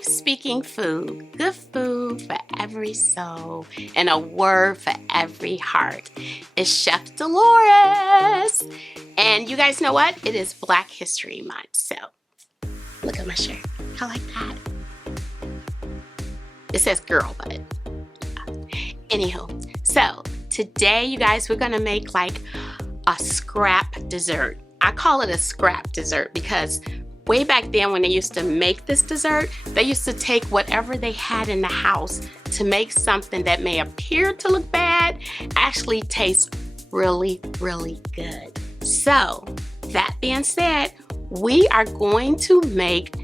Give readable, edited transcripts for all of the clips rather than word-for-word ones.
life-speaking food, good food for every soul, and a word for every heart. It's Chef Dolores. And you guys know what? It is Black History Month. So look at my shirt. I like that. It says girl, but anywho. So today, you guys, we're going to make like a scrap dessert. I call it a scrap dessert because way back then when they used to make this dessert, they used to take whatever they had in the house to make something that may appear to look bad, actually tastes really, really good. So that being said, we are going to make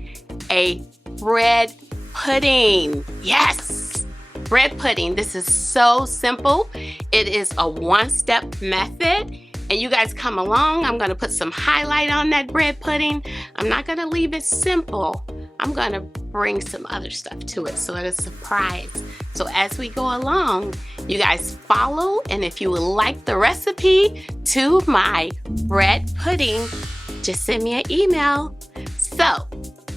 a bread pudding. Yes, bread pudding. This is so simple. It is a one-step method. And you guys come along. I'm going to put some highlight on that bread pudding. I'm not going to leave it simple. I'm going to bring some other stuff to it so it's a surprise. So as we go along, you guys follow. And if you would like the recipe to my bread pudding, just send me an email. So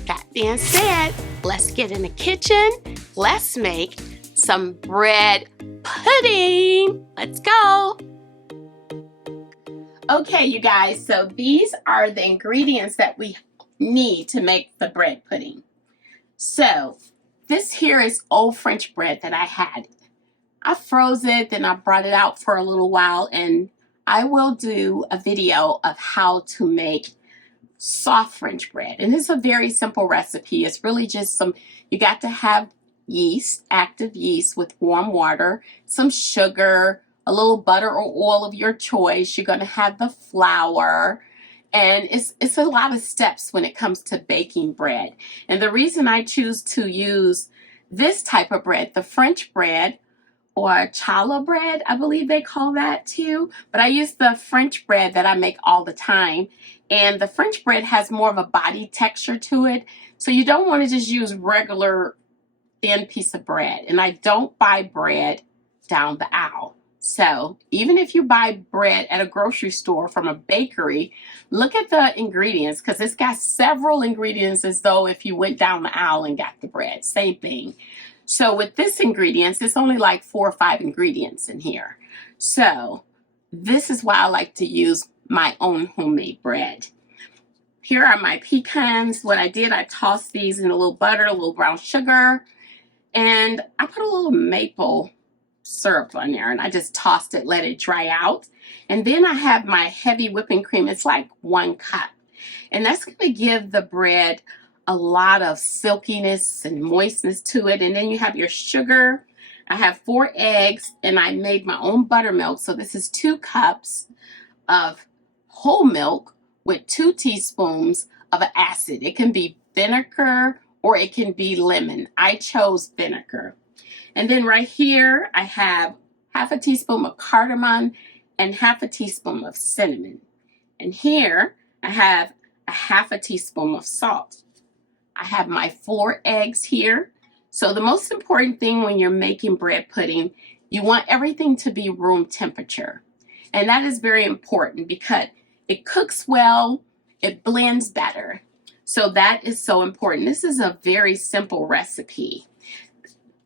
that being said, let's get in the kitchen. Let's make some bread pudding. Let's go. Okay, you guys, so these are the ingredients that we need to make the bread pudding. So this here is old French bread that I had. I froze it, then I brought it out for a little while, and I will do a video of how to make soft French bread. And this is a very simple recipe. It's really just you got to have yeast, active yeast with warm water, some sugar, a little butter or oil of your choice. You're going to have the flour, and it's a lot of steps when it comes to baking bread. And the reason I choose to use this type of bread, the French bread or challah bread, I believe they call that too, but I use the French bread that I make all the time. And the French bread has more of a body texture to it, so you don't want to just use regular thin piece of bread. And I don't buy bread down the aisle. So even if you buy bread at a grocery store from a bakery, look at the ingredients because it's got several ingredients as though if you went down the aisle and got the bread, same thing. So with this ingredients, it's only like 4 or 5 ingredients in here. So this is why I like to use my own homemade bread. Here are my pecans. What I did, I tossed these in a little butter, a little brown sugar, and I put a little maple syrup on there, and I just tossed it, let it dry out. And then I have my heavy whipping cream. It's like 1 cup, and that's going to give the bread a lot of silkiness and moistness to it. And then you have your sugar. I have 4 eggs, and I made my own buttermilk. So this is 2 cups of whole milk with 2 teaspoons of an acid. It can be vinegar or it can be lemon. I chose vinegar. And then right here, I have half a teaspoon of cardamom and half a teaspoon of cinnamon. And here, I have a half a teaspoon of salt. I have my 4 eggs here. So the most important thing when you're making bread pudding, you want everything to be room temperature. And that is very important because it cooks well, it blends better. So that is so important. This is a very simple recipe.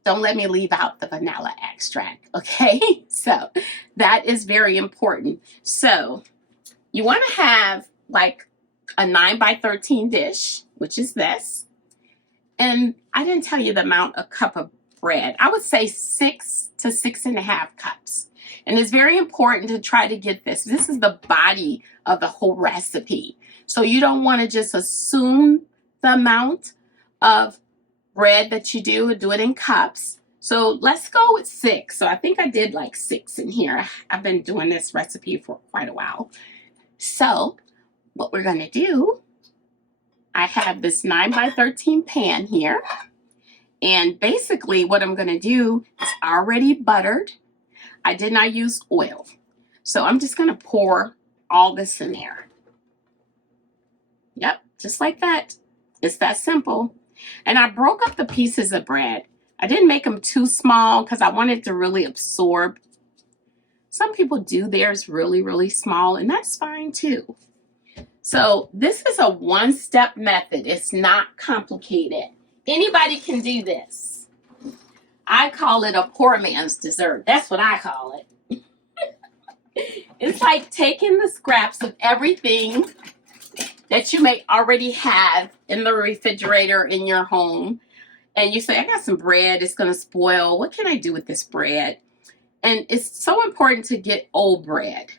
Don't let me leave out the vanilla extract, okay? So that is very important. So you want to have like a 9 by 13 dish, which is this. And I didn't tell you the amount of cup of bread. I would say 6 to 6.5 cups. And it's very important to try to get this. This is the body of the whole recipe. So you don't want to just assume the amount of bread that you do it in cups. So let's go with 6. So I think I did like 6 in here. I've been doing this recipe for quite a while. So what we're going to do, I have this 9 by 13 pan here. And basically what I'm going to do is already buttered. I did not use oil. So I'm just going to pour all this in there. Yep, just like that. It's that simple. And I broke up the pieces of bread. I didn't make them too small because I wanted to really absorb. Some people do theirs really, really small, and that's fine too. So this is a one-step method. It's not complicated. Anybody can do this. I call it a poor man's dessert. That's what I call it. It's like taking the scraps of everything that you may already have in the refrigerator in your home, and you say, I got some bread, it's going to spoil. What can I do with this bread? And it's so important to get old bread.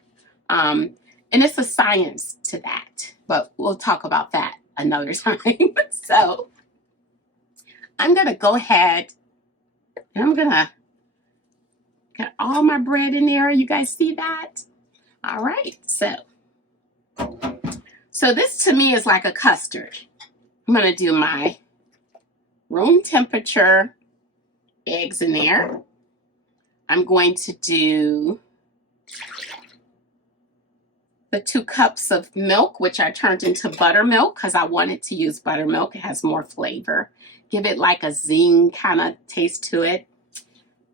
And it's a science to that, but we'll talk about that another time. So I'm going to go ahead and I'm going to get all my bread in there. You guys see that? All right. So this to me is like a custard. I'm going to do my room temperature eggs in there. I'm going to do the 2 cups of milk, which I turned into buttermilk because I wanted to use buttermilk. It has more flavor. Give it like a zing kind of taste to it.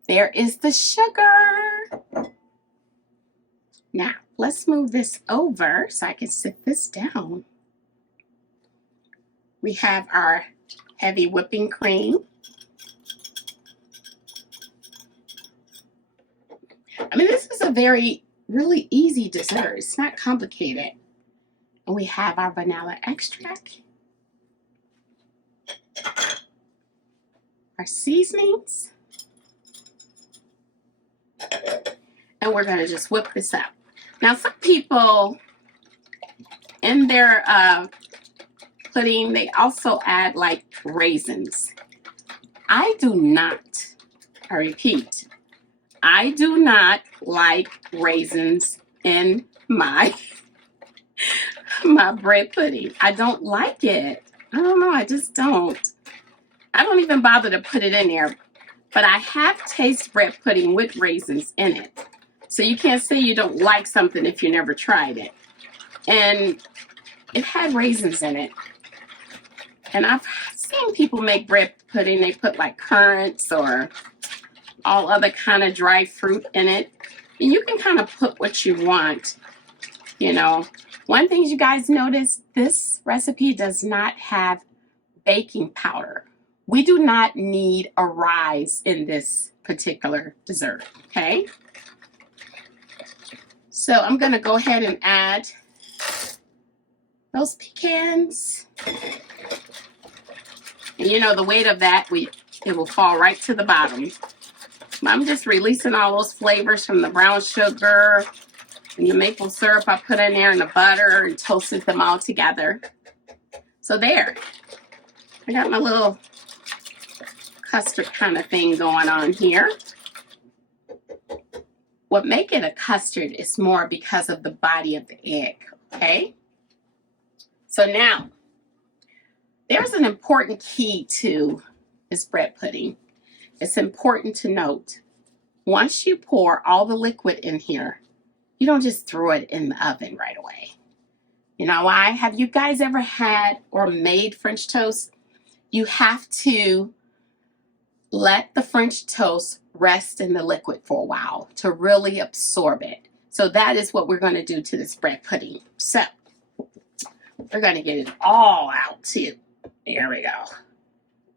There is the sugar. Now, let's move this over so I can sit this down. We have our heavy whipping cream. I mean, this is a really easy dessert. It's not complicated. And we have our vanilla extract, our seasonings, and we're going to just whip this up. Now, some people in their pudding, they also add like raisins. I do not. I repeat, I do not like raisins in my bread pudding. I don't like it. I don't know. I just don't. I don't even bother to put it in there. But I have tasted bread pudding with raisins in it. So you can't say you don't like something if you never tried it. And it had raisins in it. And I've seen people make bread pudding. They put like currants or all other kind of dry fruit in it. And you can kind of put what you want. You know, one thing you guys notice, this recipe does not have baking powder. We do not need a rise in this particular dessert, okay? So I'm going to go ahead and add those pecans. And you know, the weight of that, it will fall right to the bottom. I'm just releasing all those flavors from the brown sugar and the maple syrup I put in there and the butter and toasted them all together. So there, I got my little custard kind of thing going on here. What makes it a custard is more because of the body of the egg, okay? So now, there's an important key to this bread pudding. It's important to note, once you pour all the liquid in here, you don't just throw it in the oven right away. You know why? Have you guys ever had or made French toast? You have to let the French toast rest in the liquid for a while to really absorb it. So that is what we're going to do to this bread pudding. So we're going to get it all out too. There we go.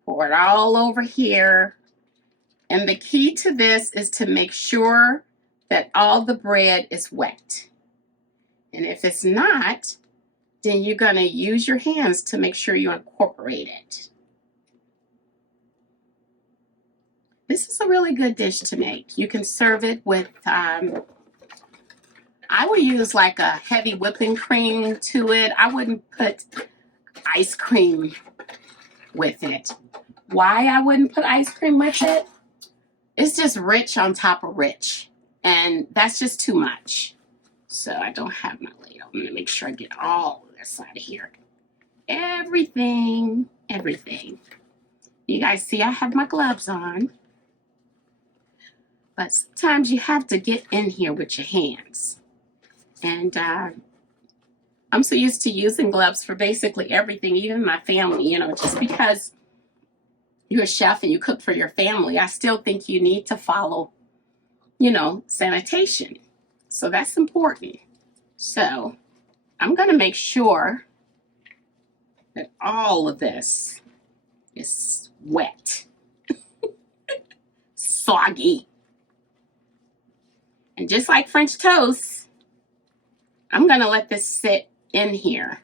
Pour it all over here. And the key to this is to make sure that all the bread is wet. And if it's not, then you're going to use your hands to make sure you incorporate it. This is a really good dish to make. You can serve it with, I would use like a heavy whipping cream to it. I wouldn't put ice cream with it. Why I wouldn't put ice cream with it? It's just rich on top of rich. And that's just too much. So I don't have my ladle. I'm going to make sure I get all of this out of here. Everything. You guys see I have my gloves on. But sometimes you have to get in here with your hands. And I'm so used to using gloves for basically everything, even my family, you know, just because you're a chef and you cook for your family, I still think you need to follow, you know, sanitation. So that's important. So I'm going to make sure that all of this It's wet, soggy. And just like French toast, I'm gonna let this sit in here.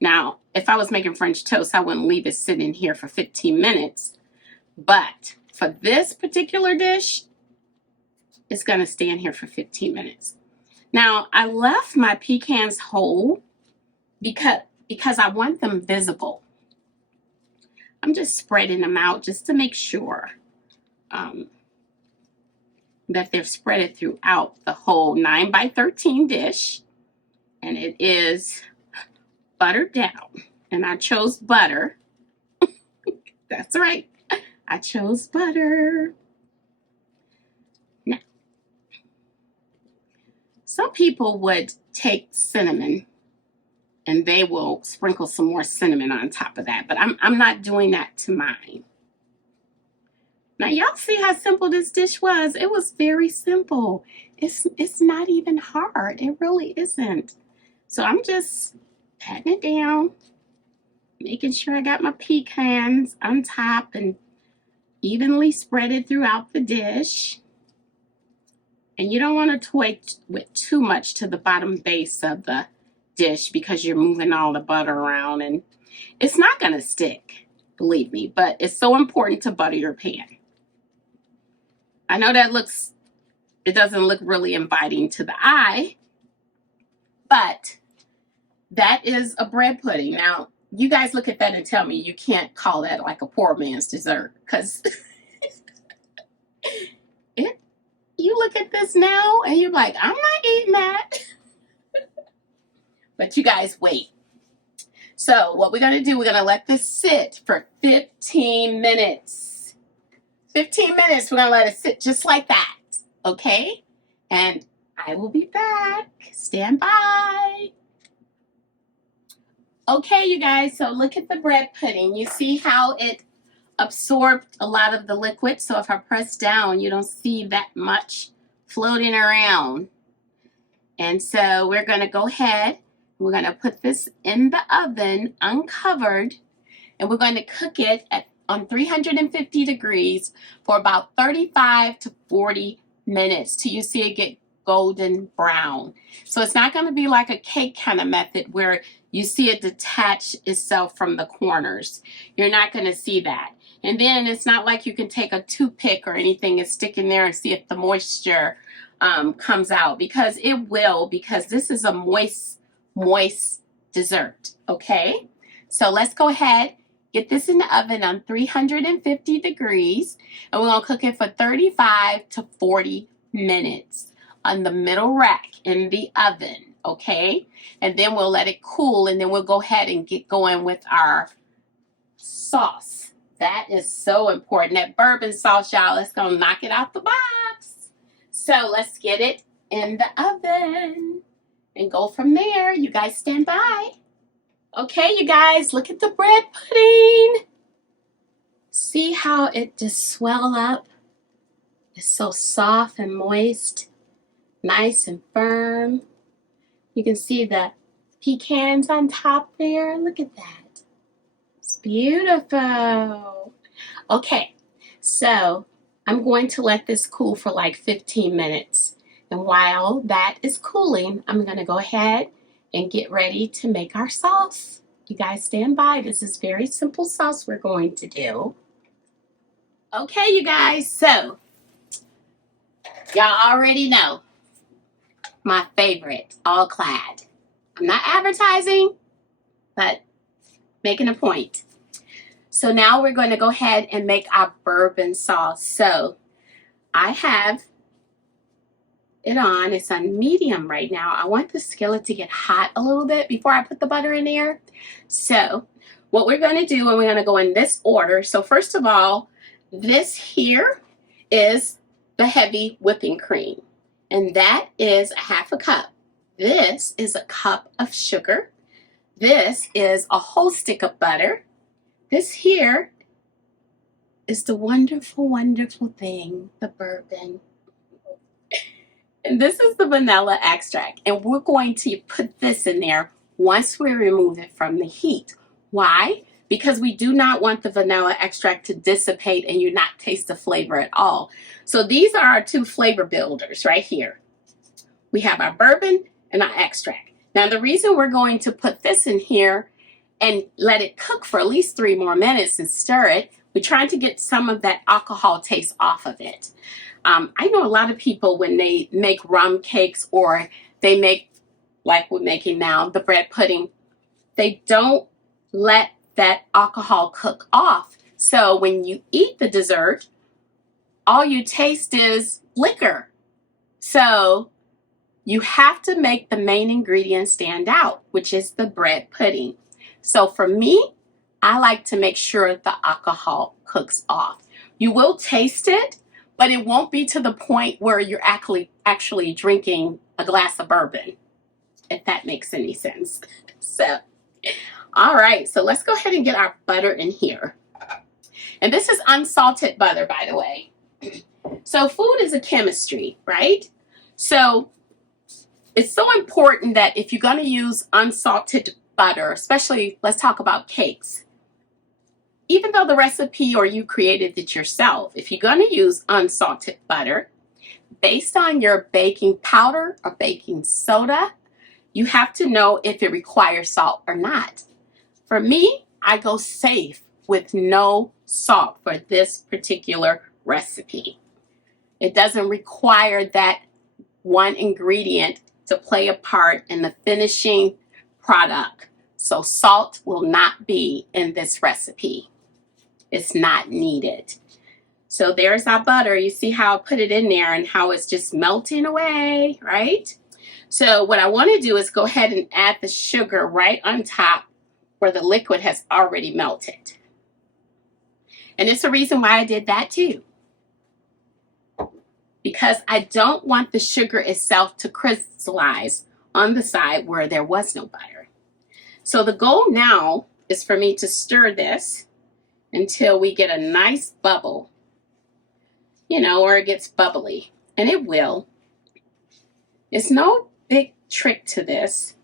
Now, if I was making French toast, I wouldn't leave it sitting here for 15 minutes. But for this particular dish, it's gonna stay in here for 15 minutes. Now, I left my pecans whole because I want them visible. I'm just spreading them out just to make sure that they're spread throughout the whole 9x13 dish. And it is buttered down. And I chose butter. That's right. I chose butter. Now, some people would take cinnamon and they will sprinkle some more cinnamon on top of that. But I'm not doing that to mine. Now, y'all see how simple this dish was? It was very simple. It's not even hard. It really isn't. So I'm just patting it down, making sure I got my pecans on top and evenly spread it throughout the dish. And you don't want to toy with too much to the bottom base of the dish because you're moving all the butter around and it's not going to stick, believe me, but it's so important to butter your pan. I know that it doesn't look really inviting to the eye, but that is a bread pudding. Now, you guys look at that and tell me you can't call that like a poor man's dessert, because you look at this now and you're like, I'm not eating that. But you guys wait. So what we're going to do, we're going to let this sit for 15 minutes. 15 minutes, we're going to let it sit just like that, okay? And I will be back. Stand by. Okay, you guys, so look at the bread pudding. You see how it absorbed a lot of the liquid? So if I press down, you don't see that much floating around. And so we're going to go ahead. We're going to put this in the oven uncovered, and we're going to cook it on 350 degrees for about 35 to 40 minutes till you see it get golden brown. So it's not going to be like a cake kind of method where you see it detach itself from the corners. You're not going to see that. And then it's not like you can take a toothpick or anything and stick in there and see if the moisture comes out, because it will, because this is a moist dessert. Okay, so let's go ahead, get this in the oven on 350 degrees, and we're going to cook it for 35 to 40 minutes on the middle rack in the oven, okay? And then we'll let it cool, and then we'll go ahead and get going with our sauce. That is so important. That bourbon sauce, y'all, it's going to knock it out the box. So let's get it in the oven and go from there. You guys stand by. Okay, you guys, look at the bread pudding. See how it just swelled up? It's so soft and moist, nice and firm. You can see the pecans on top there. Look at that. It's beautiful. Okay, so I'm going to let this cool for like 15 minutes. And while that is cooling, I'm going to go ahead and get ready to make our sauce. You guys stand by. This is very simple sauce we're going to do. Okay, you guys, so y'all already know my favorite, All Clad. I'm not advertising, but making a point. So now we're going to go ahead and make our bourbon sauce. So I have it on. It's on medium right now. I want the skillet to get hot a little bit before I put the butter in there. So what we're going to do, and we're going to go in this order. So first of all, this here is the heavy whipping cream, and that is a half a cup. This is a cup of sugar. This is a whole stick of butter. This here is the wonderful, wonderful thing, the bourbon. And this is the vanilla extract, and we're going to put this in there once we remove it from the heat. Why? because we do not want the vanilla extract to dissipate and you not taste the flavor at all. So these are our two flavor builders right here. We have our bourbon and our extract. Now the reason we're going to put this in here and let it cook for at least 3 more minutes and stir it, we're trying to get some of that alcohol taste off of it. I know a lot of people, when they make rum cakes or they make, like we're making now, the bread pudding, they don't let that alcohol cook off. So when you eat the dessert, all you taste is liquor. So you have to make the main ingredient stand out, which is the bread pudding. So for me, I like to make sure the alcohol cooks off. You will taste it, but it won't be to the point where you're actually drinking a glass of bourbon, if that makes any sense. So, all right, so let's go ahead and get our butter in here. And this is unsalted butter, by the way. So food is a chemistry, right? So it's so important that if you're going to use unsalted butter, especially, let's talk about cakes, even though the recipe or you created it yourself, if you're going to use unsalted butter, based on your baking powder or baking soda, you have to know if it requires salt or not. For me, I go safe with no salt for this particular recipe. It doesn't require that one ingredient to play a part in the finishing product. So salt will not be in this recipe. It's not needed. So there's our butter. You see how I put it in there and how it's just melting away, right? So what I want to do is go ahead and add the sugar right on top where the liquid has already melted. And it's a reason why I did that too. Because I don't want the sugar itself to crystallize on the side where there was no butter. So the goal now is for me to stir this until we get a nice bubble, or it gets bubbly, and it will. It's no big trick to this.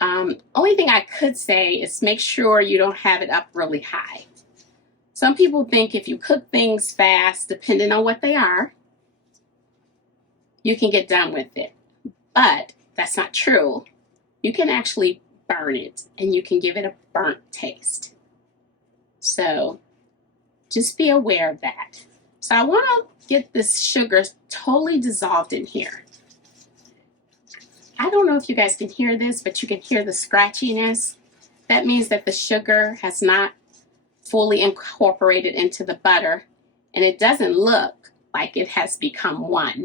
Only thing I could say is make sure you don't have it up really high. Some people think if you cook things fast, depending on what they are, you can get done with it. But that's not true. You can actually burn it, and you can give it a burnt taste. So just be aware of that. So I want to get this sugar totally dissolved in here. I don't know if you guys can hear this, but you can hear the scratchiness. That means that the sugar has not fully incorporated into the butter, and it doesn't look like it has become one.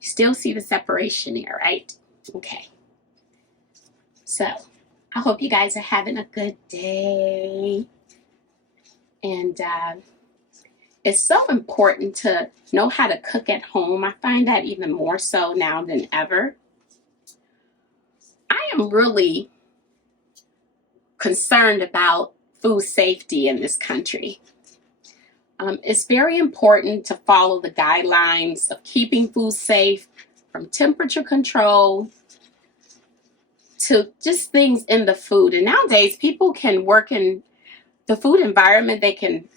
You still see the separation here, right? Okay. So I hope you guys are having a good day. And it's so important to know how to cook at home. I find that even more so now than ever. I am really concerned about food safety in this country. It's very important to follow the guidelines of keeping food safe, from temperature control to just things in the food. And nowadays, people can work in the food environment. They can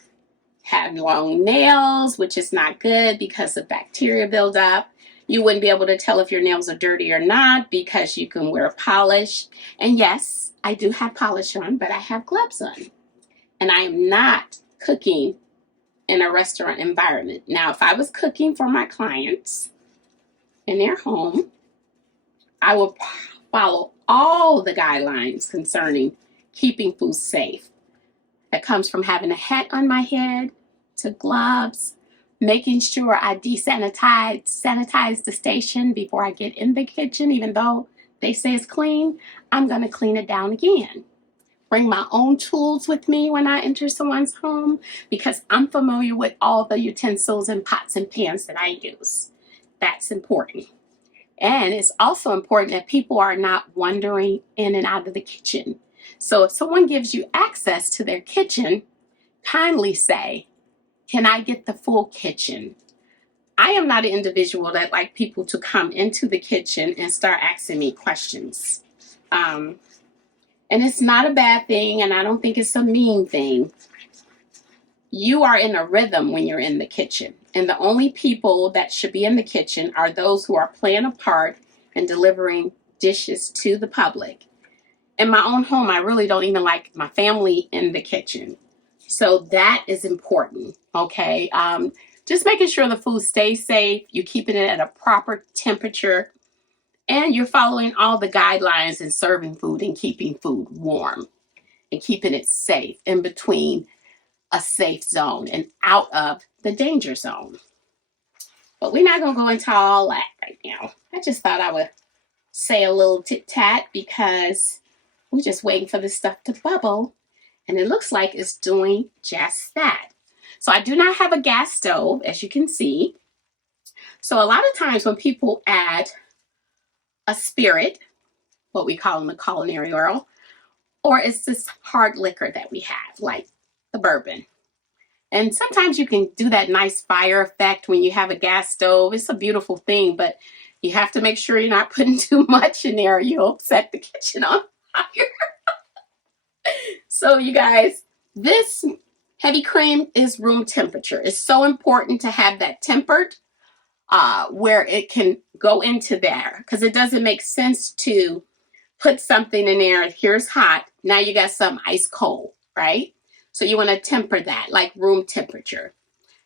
have long nails, which is not good because of bacteria buildup. You wouldn't be able to tell if your nails are dirty or not because you can wear polish. And yes, I do have polish on, but I have gloves on. And I am not cooking in a restaurant environment. Now, if I was cooking for my clients in their home, I will follow all the guidelines concerning keeping food safe. That comes from having a hat on my head to gloves, making sure I sanitize the station before I get in the kitchen. Even though they say it's clean, I'm going to clean it down again. Bring my own tools with me when I enter someone's home because I'm familiar with all the utensils and pots and pans that I use. That's important. And it's also important that people are not wandering in and out of the kitchen. So if someone gives you access to their kitchen, kindly say, "Can I get the full kitchen?" I am not an individual that like people to come into the kitchen and start asking me questions. And it's not a bad thing, and I don't think it's a mean thing. You are in a rhythm when you're in the kitchen. And the only people that should be in the kitchen are those who are playing a part in delivering dishes to the public. In my own home, I really don't even like my family in the kitchen. So that is important, okay? Just making sure the food stays safe, you're keeping it at a proper temperature, and you're following all the guidelines in serving food and keeping food warm and keeping it safe in between a safe zone and out of the danger zone. But we're not going to go into all that right now. I just thought I would say a little tit-tat because we're just waiting for this stuff to bubble, and it looks like it's doing just that. So I do not have a gas stove, as you can see. So a lot of times when people add a spirit, what we call in the culinary world, or it's this hard liquor that we have, like the bourbon. And sometimes you can do that nice fire effect when you have a gas stove. It's a beautiful thing, but you have to make sure you're not putting too much in there or you'll set the kitchen on fire. So you guys, this heavy cream is room temperature. It's so important to have that tempered where it can go into there, because it doesn't make sense to put something in there. Here's hot. Now you got some ice cold, right? So you want to temper that like room temperature.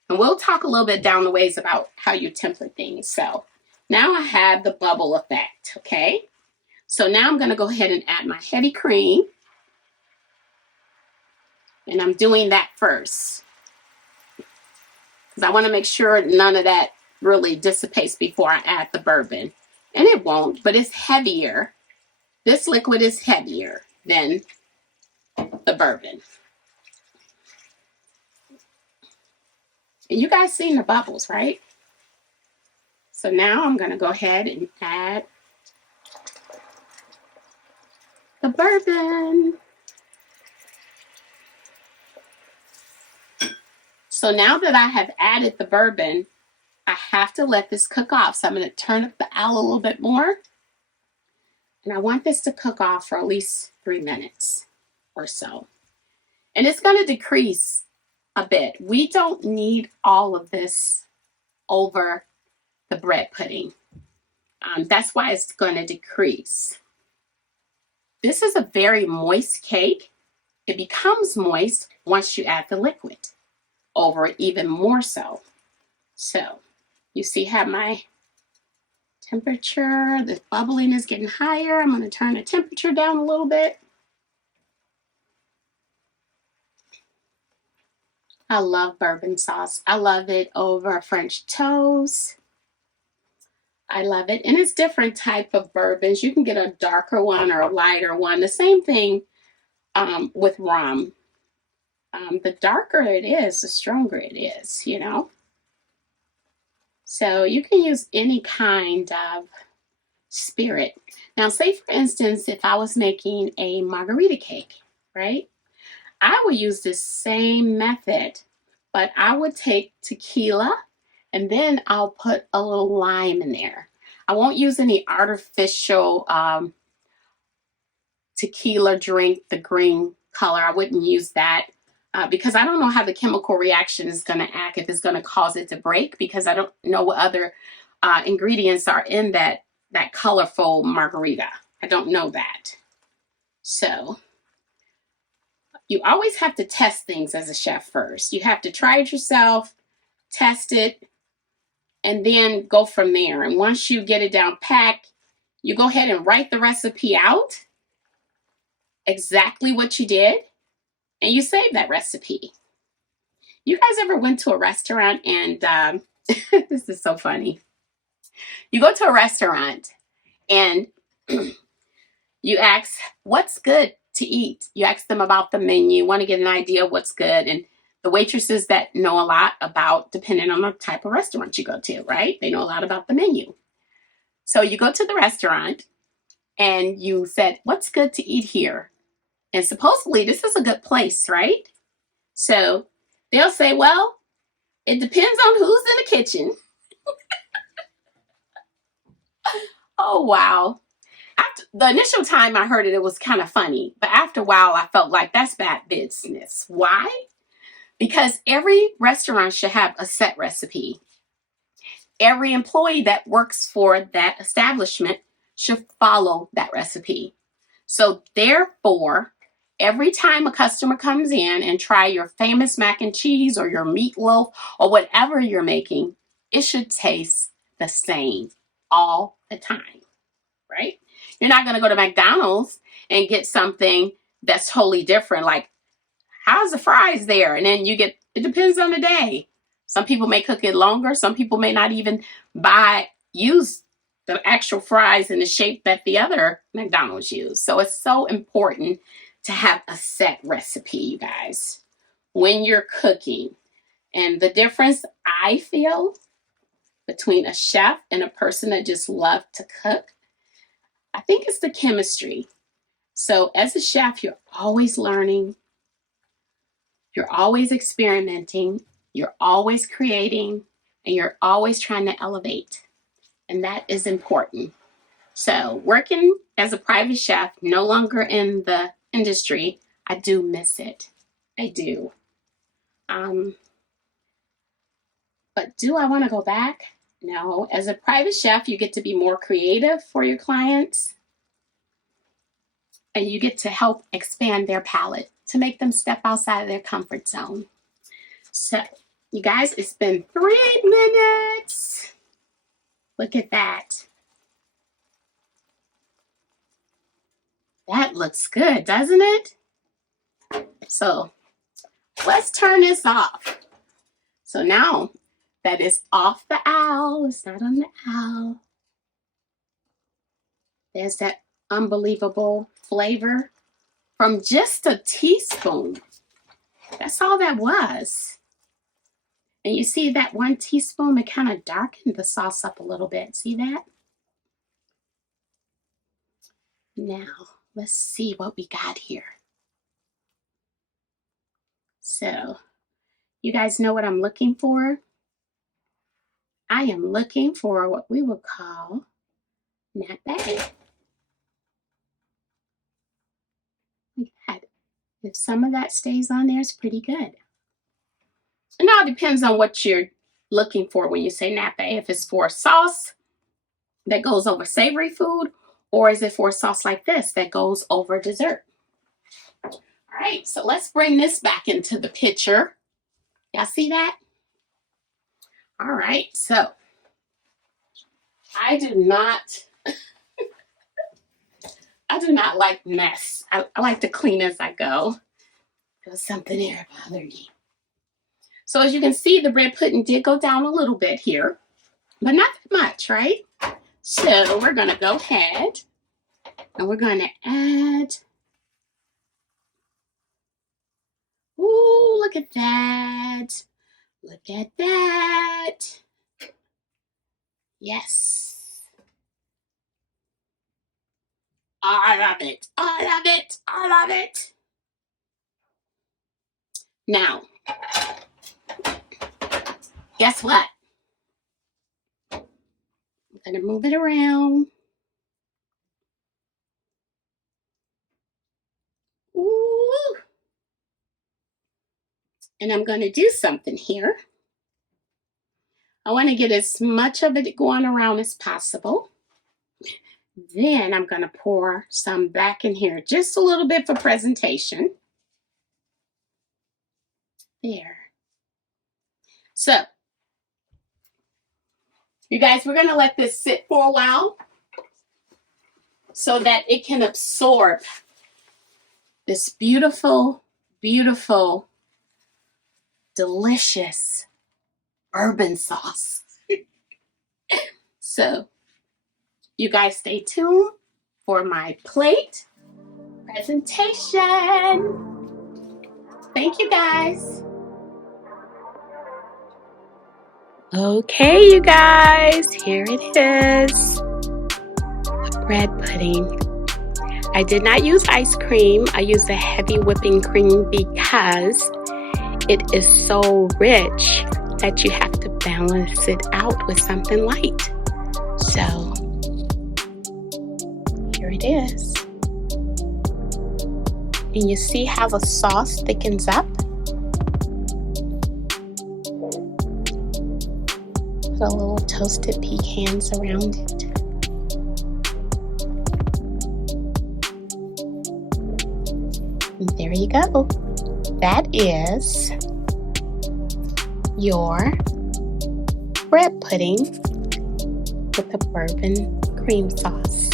And we'll talk a little bit down the ways about how you temper things. So now I have the bubble effect, okay? So now I'm going to go ahead and add my heavy cream. And I'm doing that first, because I want to make sure none of that really dissipates before I add the bourbon. And it won't, but it's heavier. This liquid is heavier than the bourbon. And you guys seen the bubbles, right? So now I'm going to go ahead and add the bourbon. So now that I have added the bourbon, I have to let this cook off. So I'm going to turn up the owl a little bit more. And I want this to cook off for at least 3 minutes or so. And it's going to decrease a bit. We don't need all of this over the bread pudding. That's why it's going to decrease. This is a very moist cake. It becomes moist once you add the liquid over it, even more so. So you see how my temperature, the bubbling is getting higher. I'm going to turn the temperature down a little bit. I love bourbon sauce. I love it over French toast. I love it. And it's different type of bourbons. You can get a darker one or a lighter one. The same thing with rum. The darker it is, the stronger it is, you know. So you can use any kind of spirit. Now, say for instance, if I was making a margarita cake, right? I would use this same method, but I would take tequila and then I'll put a little lime in there. I won't use any artificial tequila drink, the green color. I wouldn't use that because I don't know how the chemical reaction is going to act, if it's going to cause it to break, because I don't know what other ingredients are in that colorful margarita. I don't know that. So you always have to test things as a chef first. You have to try it yourself, test it, and then go from there. And once you get it down packed, you go ahead and write the recipe out, exactly what you did, and you save that recipe. You guys ever went to a restaurant and this is so funny. You go to a restaurant and you ask, what's good to eat? You ask them about the menu, want to get an idea of what's good. And the waitresses that know a lot about, depending on the type of restaurant you go to, right? They know a lot about the menu. So you go to the restaurant and you said, what's good to eat here? And supposedly this is a good place, right? So they'll say, well, it depends on who's in the kitchen. Oh, wow. After the initial time I heard it, it was kind of funny. But after a while, I felt like that's bad business. Why? Because every restaurant should have a set recipe. Every employee that works for that establishment should follow that recipe. So therefore, every time a customer comes in and try your famous mac and cheese or your meatloaf or whatever you're making, it should taste the same all the time, right? You're not going to go to McDonald's and get something that's totally different. Like, how's the fries there? And then you get, it depends on the day. Some people may cook it longer. Some people may not even use the actual fries in the shape that the other McDonald's use. So it's so important to have a set recipe, you guys, when you're cooking. And the difference I feel between a chef and a person that just loves to cook, I think it's the chemistry. So as a chef, you're always learning. You're always experimenting. You're always creating. And you're always trying to elevate. And that is important. So working as a private chef, no longer in the industry, I do miss it. I do. But do I want to go back? No. As a private chef, you get to be more creative for your clients. And you get to help expand their palate to make them step outside of their comfort zone. So, you guys, it's been 3 minutes. Look at that. That looks good, doesn't it? So, let's turn this off. So now that it's off the owl, it's not on the owl. There's that unbelievable flavor from just a teaspoon. That's all that was. And you see that 1 teaspoon, it kind of darkened the sauce up a little bit. See that? Now, let's see what we got here. So, you guys know what I'm looking for? I am looking for what we would call natpé. Like that. If some of that stays on there, it's pretty good. It all depends on what you're looking for when you say natpé. If it's for a sauce that goes over savory food, or is it for a sauce like this that goes over dessert? All right, so let's bring this back into the picture. Y'all see that? All right, so I do not like mess. I like to clean as I go. There's something here bothering me. So as you can see, the bread pudding did go down a little bit here, but not that much, right? So we're going to go ahead and we're going to add. Ooh, look at that. Look at that. Yes. I love it. I love it. I love it. Now, guess what? I'm going to move it around. Ooh. And I'm going to do something here. I want to get as much of it going around as possible. Then I'm going to pour some back in here, just a little bit for presentation. There. So, you guys, we're going to let this sit for a while so that it can absorb this beautiful, beautiful, delicious bourbon sauce. So, you guys stay tuned for my plate presentation. Thank you, guys. Okay, you guys, here it is. The bread pudding. I did not use ice cream. I used a heavy whipping cream because it is so rich that you have to balance it out with something light. So, here it is. And you see how the sauce thickens up? Put a little toasted pecans around it. And there you go. That is your bread pudding with a bourbon cream sauce.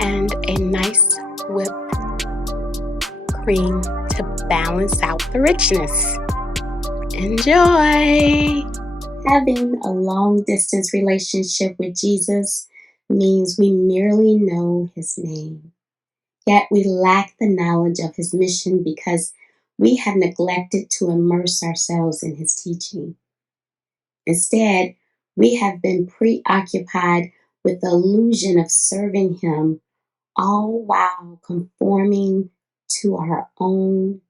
And a nice whipped cream to balance out the richness. Enjoy! Having a long-distance relationship with Jesus means we merely know his name, yet we lack the knowledge of his mission because we have neglected to immerse ourselves in his teaching. Instead, we have been preoccupied with the illusion of serving him, all while conforming to our own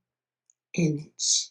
image.